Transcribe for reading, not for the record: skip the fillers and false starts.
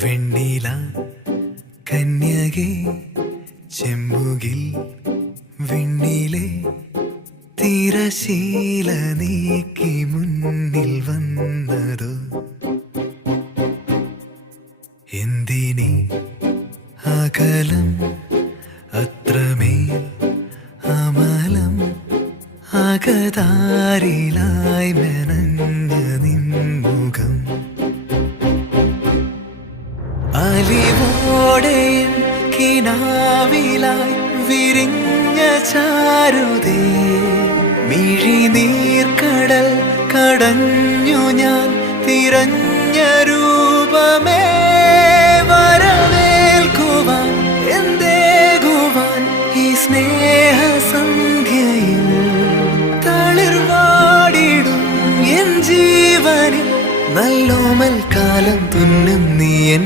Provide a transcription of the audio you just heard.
വെണ്ണില കന്യകേ ചെമ്പുകിൽ വിണ്ണിലെ തിരശീല നീക്കി മുന്നിൽ വന്നതോ എന്തിനീ അകലം അത്രമേൽ അമലം അകതാരിലായി മെനഞ്ഞ നിൻമുഖം അലിവോടെ കിനാവിലായി വിരിഞ്ഞ ചാരുതേ മിഴിനീർക്കടൽ കടഞ്ഞു ഞാൻ തിരഞ്ഞ രൂപമേ വരവേൽക്കുവാൻ എന്തേകുവാൻ ഈ സ്നേഹസന്ധ്യയിൽ തളിർവാടിടും എൻ ജീവനിൽ നല്ലോമൽ കാലം തുന്നും